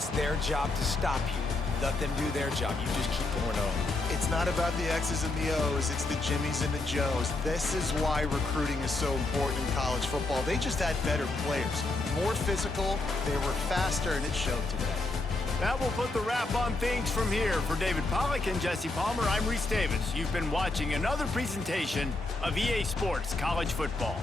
It's their job to stop you. Let them do their job. You just keep going on. It's not about the X's and the O's, it's the Jimmies and the Joes. This is why recruiting is so important in college football. They just had better players, more physical, they were faster, and it showed today. That will put the wrap on things from here. For David Pollack and Jesse Palmer, I'm Reese Davis. You've been watching another presentation of EA Sports College Football.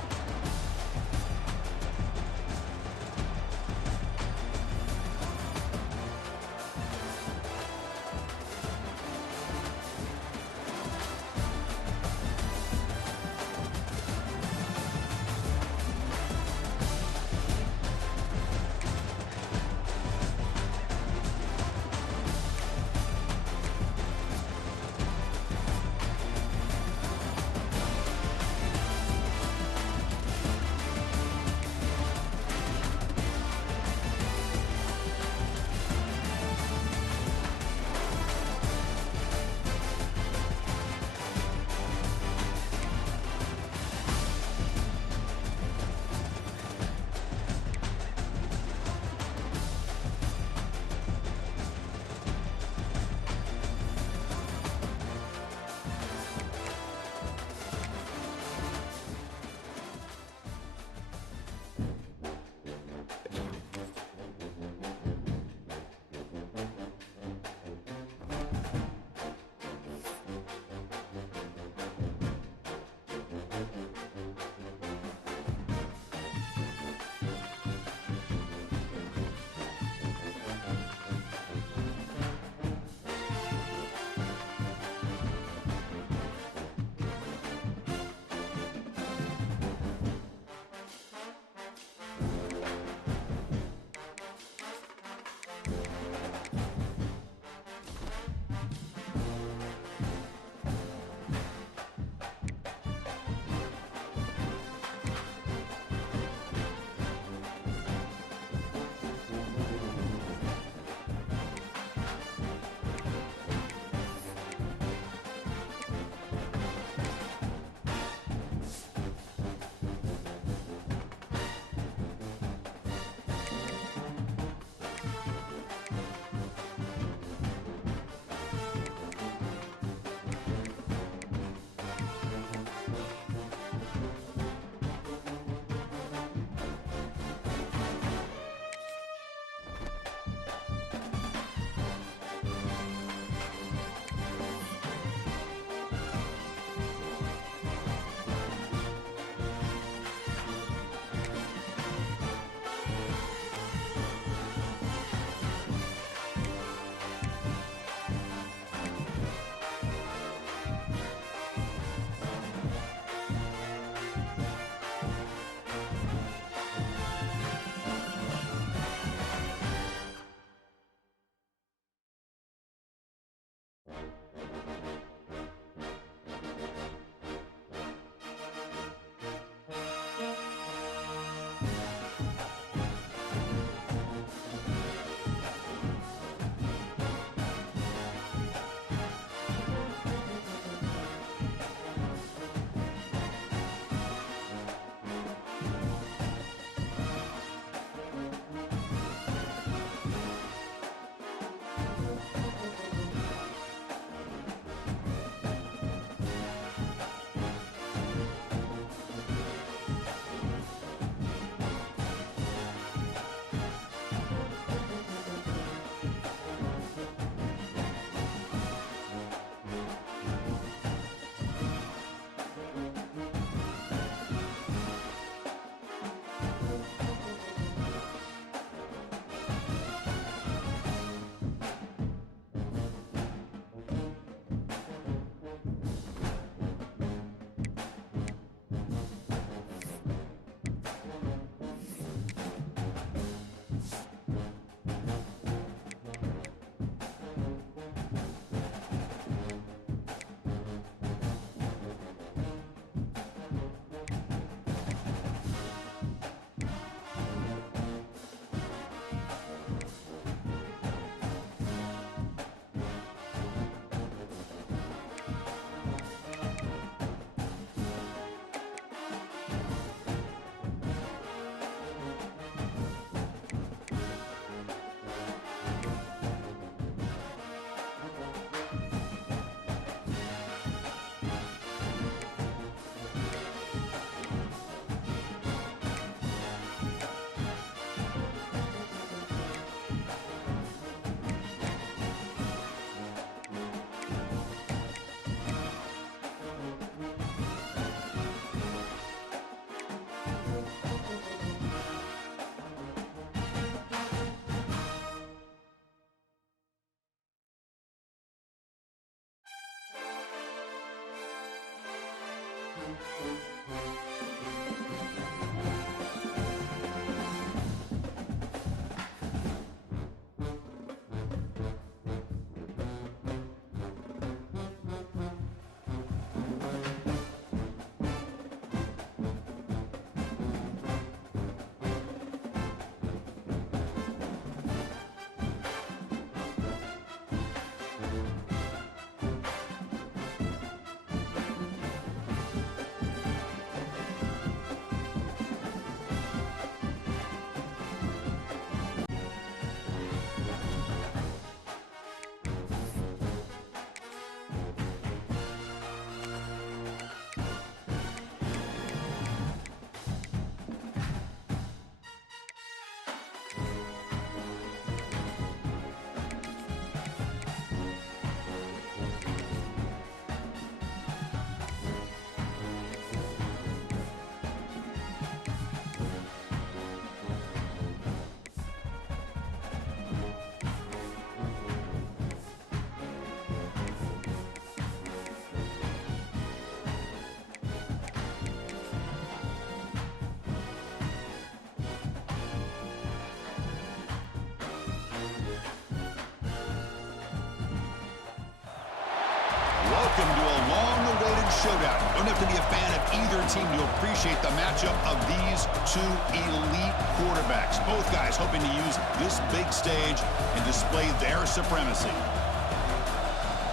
Welcome to a long-awaited showdown. You don't have to be a fan of either team to appreciate the matchup of these two elite quarterbacks. Both guys hoping to use this big stage and display their supremacy.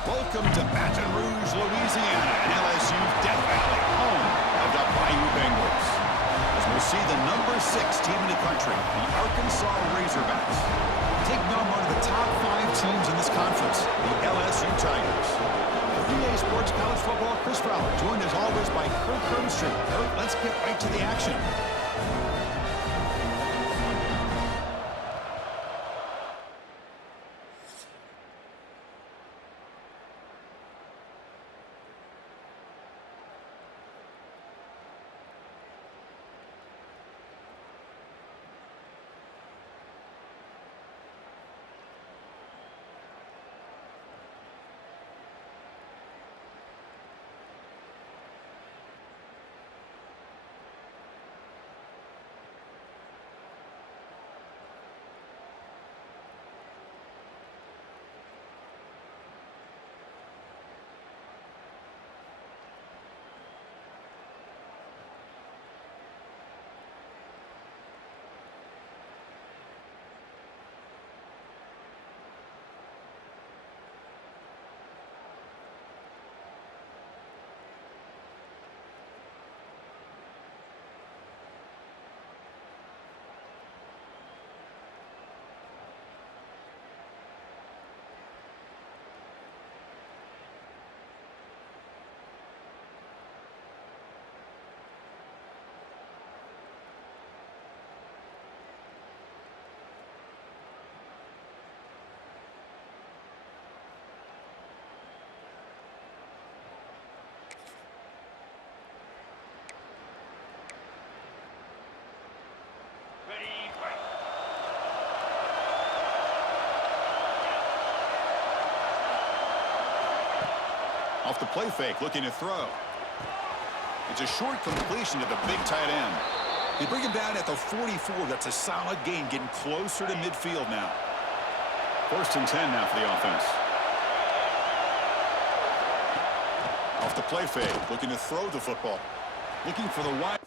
Welcome to Baton Rouge, Louisiana, and LSU's Death Valley, home of the Bayou Bengals. As we'll see the number 6 team in the country, the Arkansas Razorbacks, taking on one of the top 5 teams in this conference, the LSU Tigers. EA Sports College Football, Chris Fowler, joined as always by Kirk Herbstreit. Kirk, let's get right to the action. Off the play fake, looking to throw. It's a short completion to the big tight end. They bring him down at the 44. That's a solid gain, getting closer to midfield now. 1st and 10 now for the offense. Off the play fake, looking to throw the football. Looking for the wide.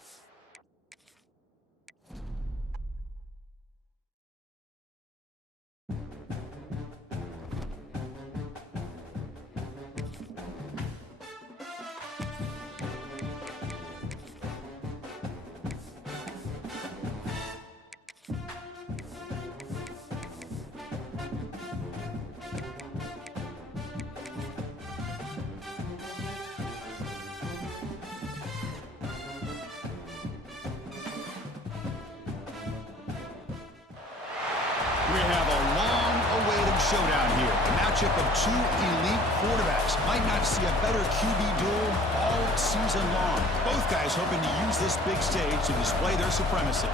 We have a long-awaited showdown here. A matchup of two elite quarterbacks. Might not see a better QB duel all season long. Both guys hoping to use this big stage to display their supremacy.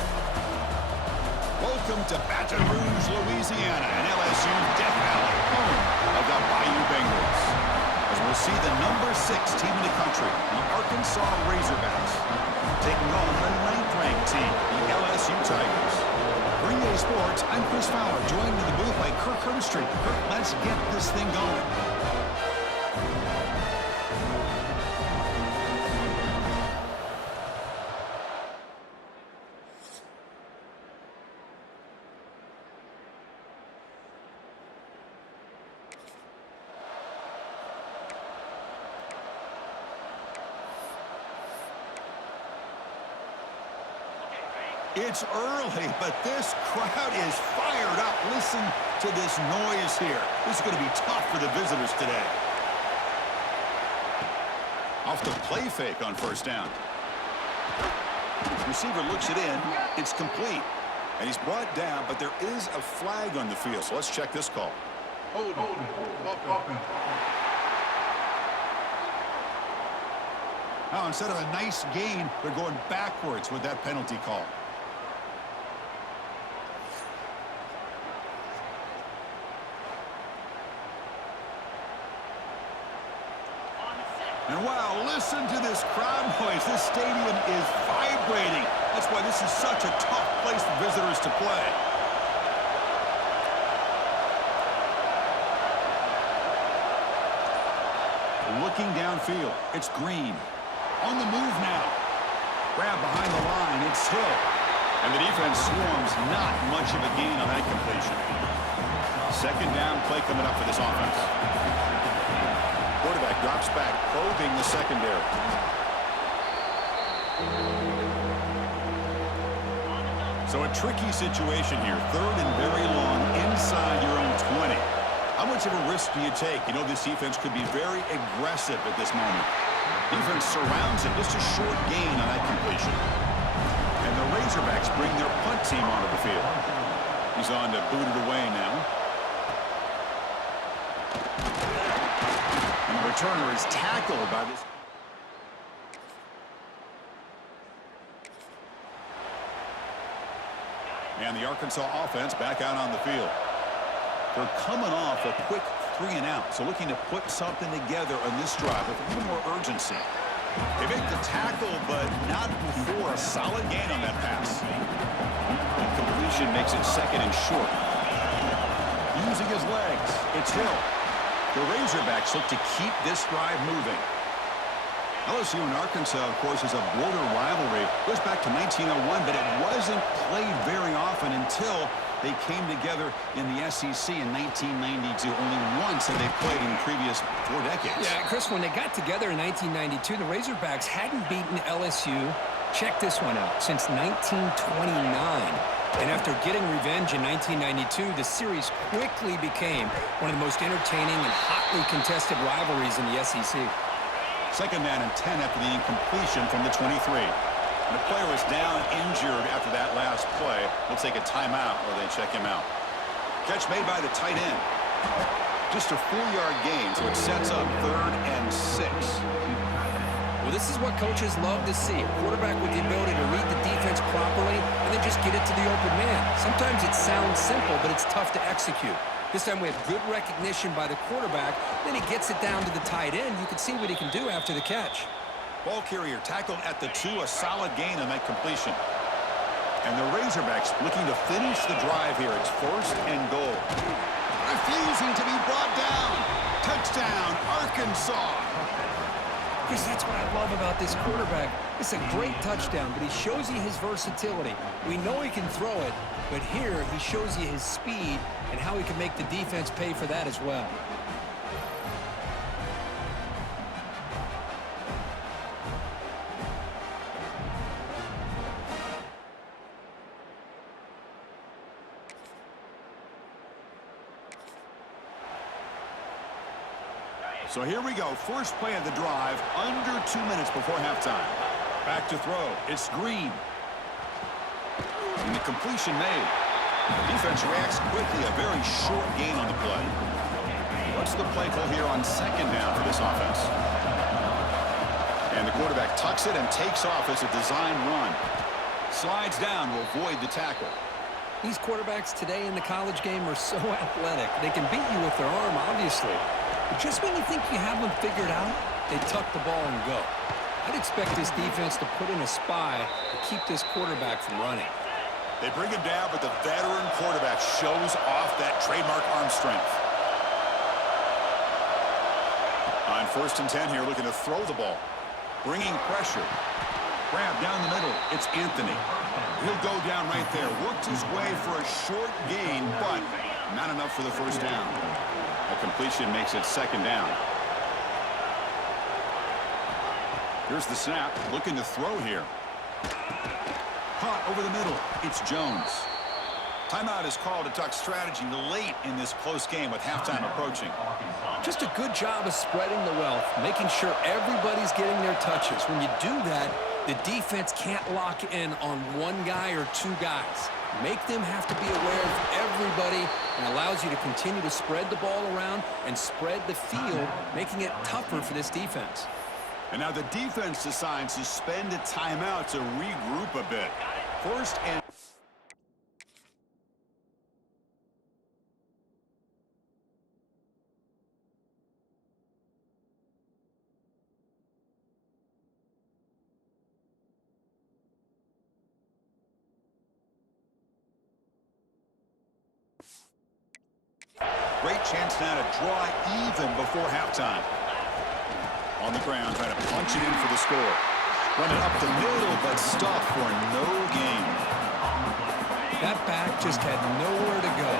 Welcome to Baton Rouge, Louisiana, and LSU's Death Valley, home of the Bayou Bengals. As we'll see the number 6 team in the country, the Arkansas Razorbacks. I'm Chris Fowler, joined in the booth by Kirk Herbstreit. Kirk, let's get this thing going. It's early, but this crowd is fired up. Listen to this noise here. This is going to be tough for the visitors today. Off the play fake on first down. Receiver looks it in. It's complete. And he's brought down, but there is a flag on the field. So let's check this call. Hold on. Now, instead of a nice gain, they're going backwards with that penalty call. And wow, listen to this crowd noise. This stadium is vibrating. That's why this is such a tough place for visitors to play. Looking downfield, it's Green. On the move now. Grab behind the line, it's Hill. And the defense swarms, not much of a gain on that completion. Second down play coming up for this offense. Quarterback drops back, probing the secondary. So a tricky situation here. Third and very long inside your own 20. How much of a risk do you take? You know this defense could be very aggressive at this moment. Defense surrounds it. Just a short gain on that completion. And the Razorbacks bring their punt team onto the field. He's on to boot it away now. Returner is tackled by this. And the Arkansas offense back out on the field. They're coming off a quick 3-and-out, so looking to put something together on this drive with a little more urgency. They make the tackle, but not before a solid gain on that pass. And completion makes it second and short. Using his legs, it's Hill. The Razorbacks look to keep this drive moving. LSU and Arkansas, of course, is a border rivalry. It goes back to 1901, but it wasn't played very often until they came together in the SEC in 1992. Only once had they played in the previous 4 decades. Yeah, Chris, when they got together in 1992, the Razorbacks hadn't beaten LSU, check this one out, since 1929. And after getting revenge in 1992, the series quickly became one of the most entertaining and hotly contested rivalries in the SEC. Second down and 10 after the incompletion from the 23. And the player is down injured after that last play. We'll take a timeout while they check him out. Catch made by the tight end. Just a 4-yard gain, so it sets up 3rd and 6. Well, this is what coaches love to see. A quarterback with the ability to read the defense properly and then just get it to the open man. Sometimes it sounds simple, but it's tough to execute. This time we have good recognition by the quarterback. Then he gets it down to the tight end. You can see what he can do after the catch. Ball carrier tackled at the 2, a solid gain on that completion. And the Razorbacks looking to finish the drive here. It's 1st and goal. Refusing to be brought down. Touchdown, Arkansas. Chris, that's what I love about this quarterback. It's a great touchdown, but he shows you his versatility. We know he can throw it, but here he shows you his speed and how he can make the defense pay for that as well. So here we go. First play of the drive, under 2 minutes before halftime. Back to throw. It's Green. And the completion made. Defense reacts quickly. A very short gain on the play. What's the play call here on 2nd down for this offense? And the quarterback tucks it and takes off as a design run. Slides down to avoid the tackle. These quarterbacks today in the college game are so athletic. They can beat you with their arm, obviously. But just when you think you have them figured out, they tuck the ball and go. I'd expect this defense to put in a spy to keep this quarterback from running. They bring him down, but the veteran quarterback shows off that trademark arm strength. On 1st and 10 here, looking to throw the ball. Bringing pressure. Grab down the middle. It's Anthony. He'll go down right there. Worked his way for a short gain, but not enough for the first down. A completion makes it 2nd down. Here's the snap. Looking to throw here. Caught over the middle. It's Jones. Timeout is called to talk strategy late in this close game with halftime approaching. Just a good job of spreading the wealth, making sure everybody's getting their touches. When you do that, the defense can't lock in on one guy or two guys. Make them have to be aware of everybody, and allows you to continue to spread the ball around and spread the field, making it tougher for this defense. And now the defense decides to spend a timeout to regroup a bit. 1st and... Great chance now to draw even before halftime. On the ground, trying to punch it in for the score. Running up the middle, but stuffed for no gain. That back just had nowhere to go.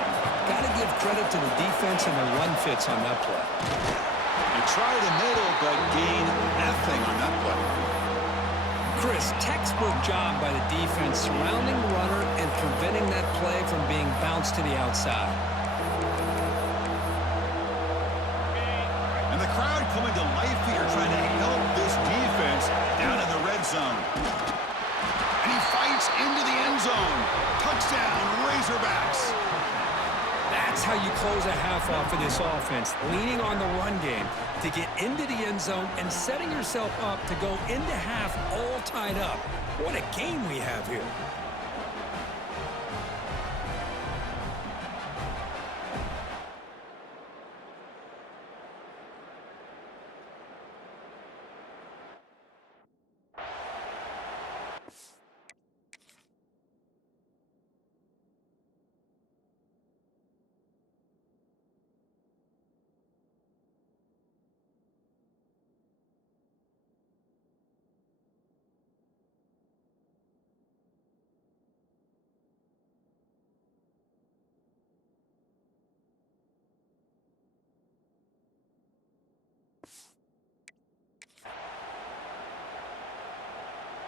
Got to give credit to the defense and the run fits on that play. They try the middle, but gain nothing on that play. Chris, textbook job by the defense surrounding the runner and preventing that play from being bounced to the outside. And the crowd coming to life here, trying to help this defense down in the red zone. And he fights into the end zone. Touchdown, Razorbacks. That's how you close a half off of this offense, leaning on the run game to get into the end zone and setting yourself up to go into half all tied up. What a game we have here.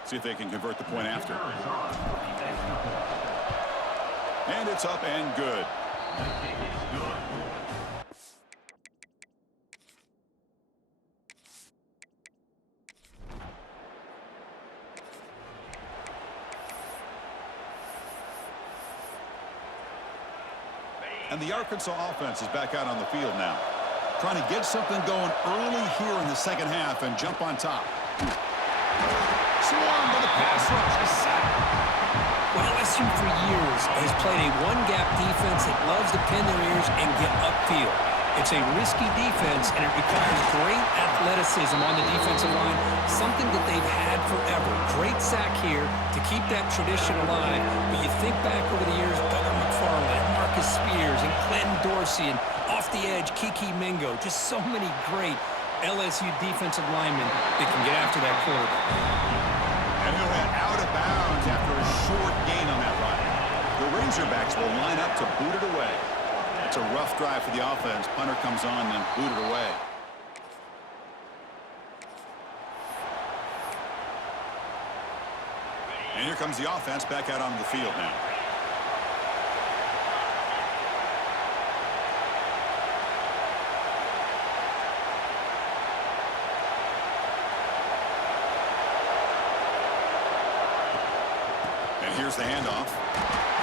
See if they can convert the point after. And it's up and good. And the Arkansas offense is back out on the field now. Trying to get something going early here in the 2nd half and jump on top. Swarmed by the pass rush. A sack. Well, LSU for years has played a one-gap defense that loves to pin their ears and get upfield. It's a risky defense, and it requires great athleticism on the defensive line, something that they've had forever. Great sack here to keep that tradition alive, but you think back over the years, Doug McFarland, Marcus Spears, and Clinton Dorsey, and off the edge, Kiki Mingo, just so many great LSU defensive linemen that can get after that quarterback. And he'll head out of bounds after a short gain on that run. The Razorbacks will line up to boot it away. It's a rough drive for the offense. Punter comes on and boot it away. And here comes the offense back out onto the field now. Here's the handoff.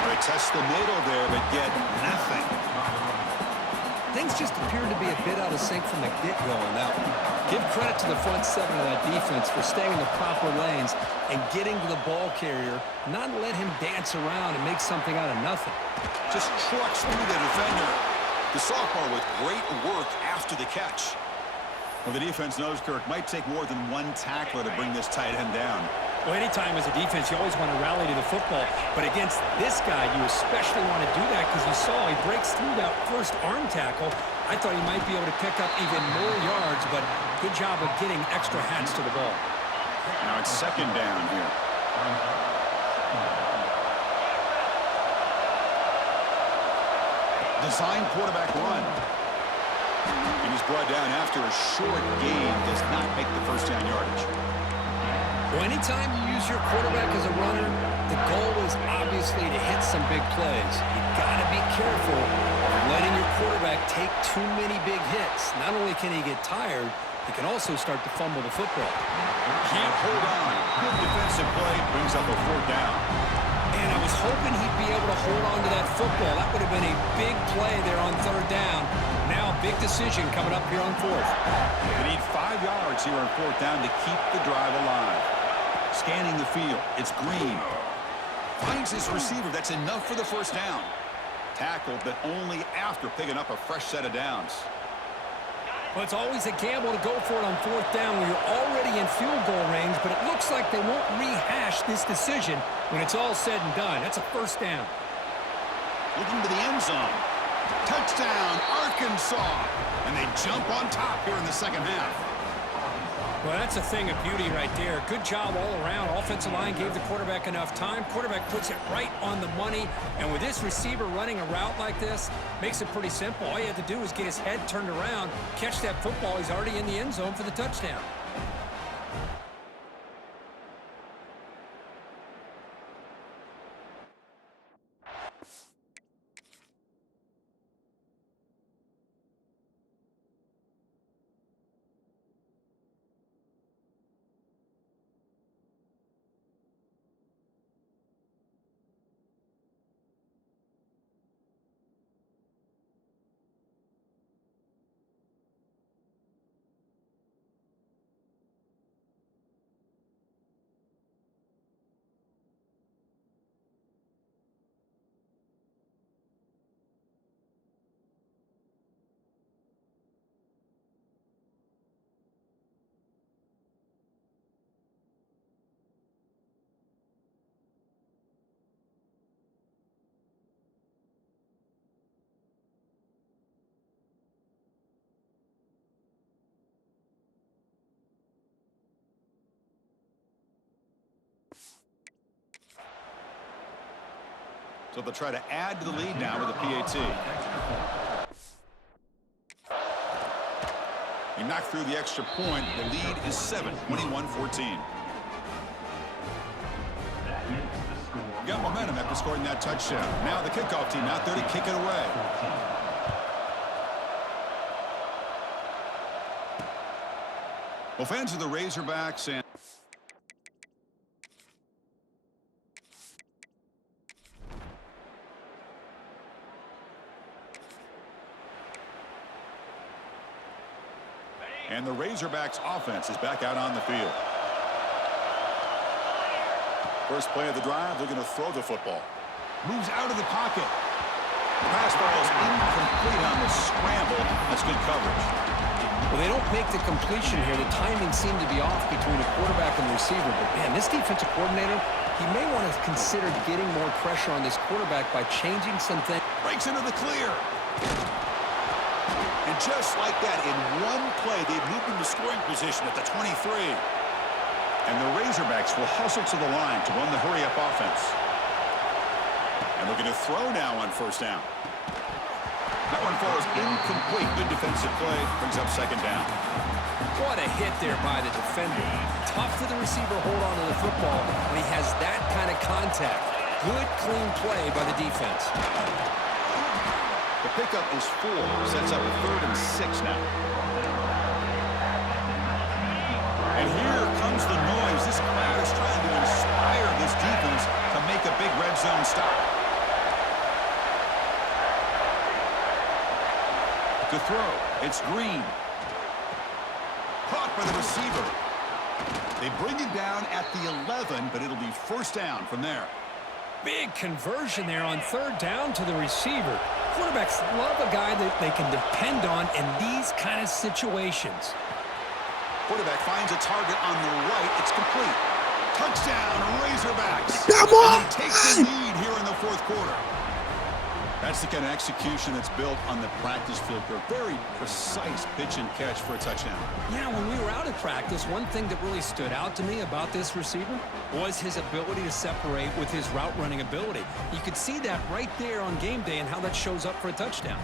They test the middle there, but get nothing. Things just appeared to be a bit out of sync from the get-go on that one. Give credit to the front 7 of that defense for staying in the proper lanes and getting to the ball carrier, not let him dance around and make something out of nothing. Just trucks through the defender. The sophomore with great work after the catch. Well, the defense knows, Kirk, might take more than one tackler to bring this tight end down. Well, anytime as a defense, you always want to rally to the football. But against this guy, you especially want to do that because you saw he breaks through that first arm tackle. I thought he might be able to pick up even more yards, but good job of getting extra hats to the ball. Now it's second down here. Design quarterback run. And he's brought down after a short gain. Does not make the first down yardage. Well, anytime you use your quarterback as a runner, the goal is obviously to hit some big plays. You got to be careful of letting your quarterback take too many big hits. Not only can he get tired, he can also start to fumble the football. Can't hold on. Good defensive play brings up a fourth down. And I was hoping he'd be able to hold on to that football. That would have been a big play there on third down. Now a big decision coming up here on fourth. They need 5 yards here on fourth down to keep the drive alive. Scanning the field. It's Green. Finds his receiver. That's enough for the first down. Tackled, but only after picking up a fresh set of downs. Well, it's always a gamble to go for it on fourth down when you're already in field goal range, but it looks like they won't rehash this decision when it's all said and done. That's a first down. Looking to the end zone. Touchdown, Arkansas. And they jump on top here in the second half. Well, that's a thing of beauty right there. Good job all around. Offensive line gave the quarterback enough time. Quarterback puts it right on the money. And with this receiver running a route like this, makes it pretty simple. All you have to do is get his head turned around, catch that football. He's already in the end zone for the touchdown. So they'll try to add to the lead now with a PAT. He knocked through the extra point. The lead is 7, 21-14. Got momentum after scoring that touchdown. Now the kickoff team out there to kick it away. Well, fans of the Razorbacks and the Razorbacks offense is back out on the field. First play of the drive, they're going to throw the football. Moves out of the pocket. The pass ball is incomplete on the scramble. That's good coverage. Well, they don't make the completion here. The timing seemed to be off between the quarterback and the receiver. But, man, this defensive coordinator, he may want to consider getting more pressure on this quarterback by changing some things. Breaks into the clear. And just like that, in one play, they've moved into scoring position at the 23. And the Razorbacks will hustle to the line to run the hurry-up offense. And looking to throw now on first down. That one falls incomplete. Good defensive play. Brings up second down. What a hit there by the defender. Tough for the receiver hold on to the football when he has that kind of contact. Good, clean play by the defense. The pickup is 4. Sets up a 3rd and 6 now. And here comes the noise. This crowd is trying to inspire this defense to make a big red zone stop. To throw, it's Green. Caught by the receiver. They bring him down at the 11, but it'll be first down from there. Big conversion there on third down to the receiver. Quarterbacks love a guy that they can depend on in these kind of situations. Quarterback finds a target on the right. It's complete. Touchdown, Razorbacks. Come And on! they take the lead here in the fourth quarter. That's the kind of execution that's built on the practice field. A very precise pitch and catch for a touchdown. Yeah, when we were out at practice, one thing that really stood out to me about this receiver was his ability to separate with his route running ability. You could see that right there on game day and how that shows up for a touchdown.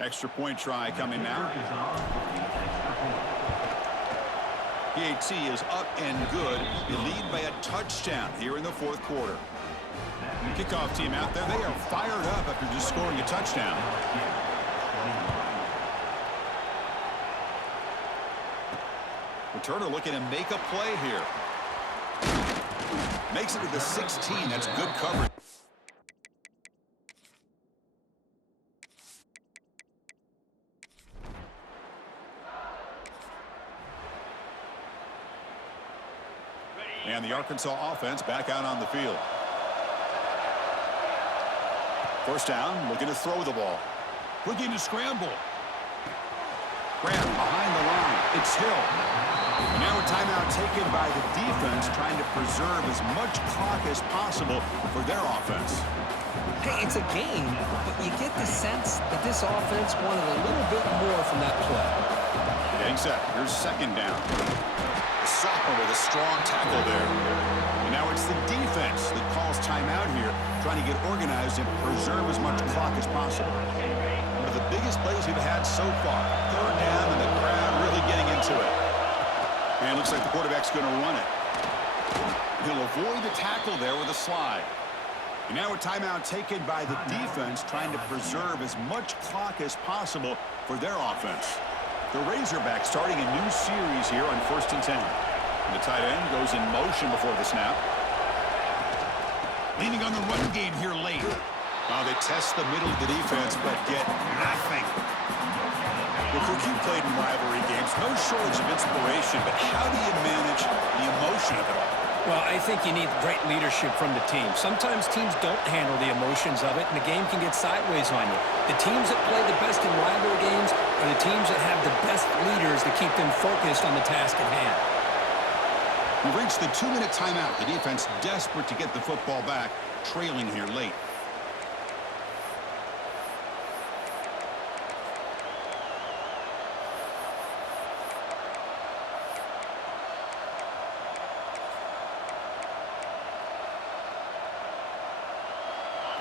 Extra point try coming now. PAT is up and good. They lead by a touchdown here in the fourth quarter. Kickoff team out there. They are fired up after just scoring a touchdown. Returner looking to make a play here. Makes it to the 16. That's good coverage. And the Arkansas offense back out on the field. First down, looking to throw the ball. Looking to scramble. Grant behind the line. It's Hill. And now a timeout taken by the defense, trying to preserve as much clock as possible for their offense. Hey, it's a game, but you get the sense that this offense wanted a little bit more from that play. Getting set. Here's second down. Sophomore with a strong tackle there. And now it's the defense that calls timeout here, trying to get organized and preserve as much clock as possible. One of the biggest plays we've had so far. Third down and the crowd really getting into it. And it looks like the quarterback's going to run it. He'll avoid the tackle there with a slide. And now a timeout taken by the defense, trying to preserve as much clock as possible for their offense. The Razorbacks starting a new series here on 1st and 10. And the tight end goes in motion before the snap. Leaning on the run game here late. Now they test the middle of the defense, but get nothing. Well, Cook, you played in rivalry games. No shortage of inspiration, but how do you manage the emotion of it all? Well, I think you need great leadership from the team. Sometimes teams don't handle the emotions of it, and the game can get sideways on you. The teams that play the best in rivalry games are the teams that have the best leaders to keep them focused on the task at hand. We've reached the 2-minute timeout. The defense desperate to get the football back, trailing here late.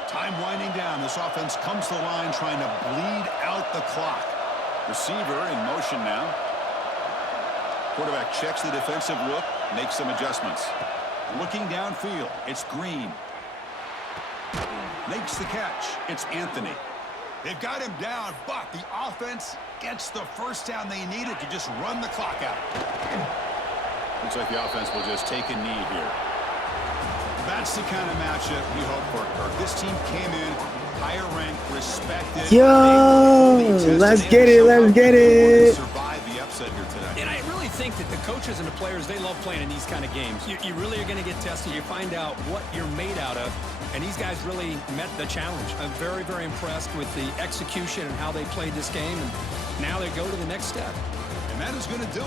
Time winding down. This offense comes to the line trying to bleed out the clock. Receiver in motion now. Quarterback checks the defensive look, makes some adjustments. Looking downfield, it's Green. Makes the catch. It's Anthony. They've got him down, but the offense gets the first down they needed to just run the clock out. Looks like the offense will just take a knee here. That's the kind of matchup we hope for, Kirk. This team came in higher ranked, respected. Yo, let's get it, let's get it. Survive the upset here today. And I really think that the coaches and the players, they love playing in these kind of games. You really are going to get tested. You find out what you're made out of. And these guys really met the challenge. I'm very, very impressed with the execution and how they played this game. And now they go to the next step. And that is going to do it.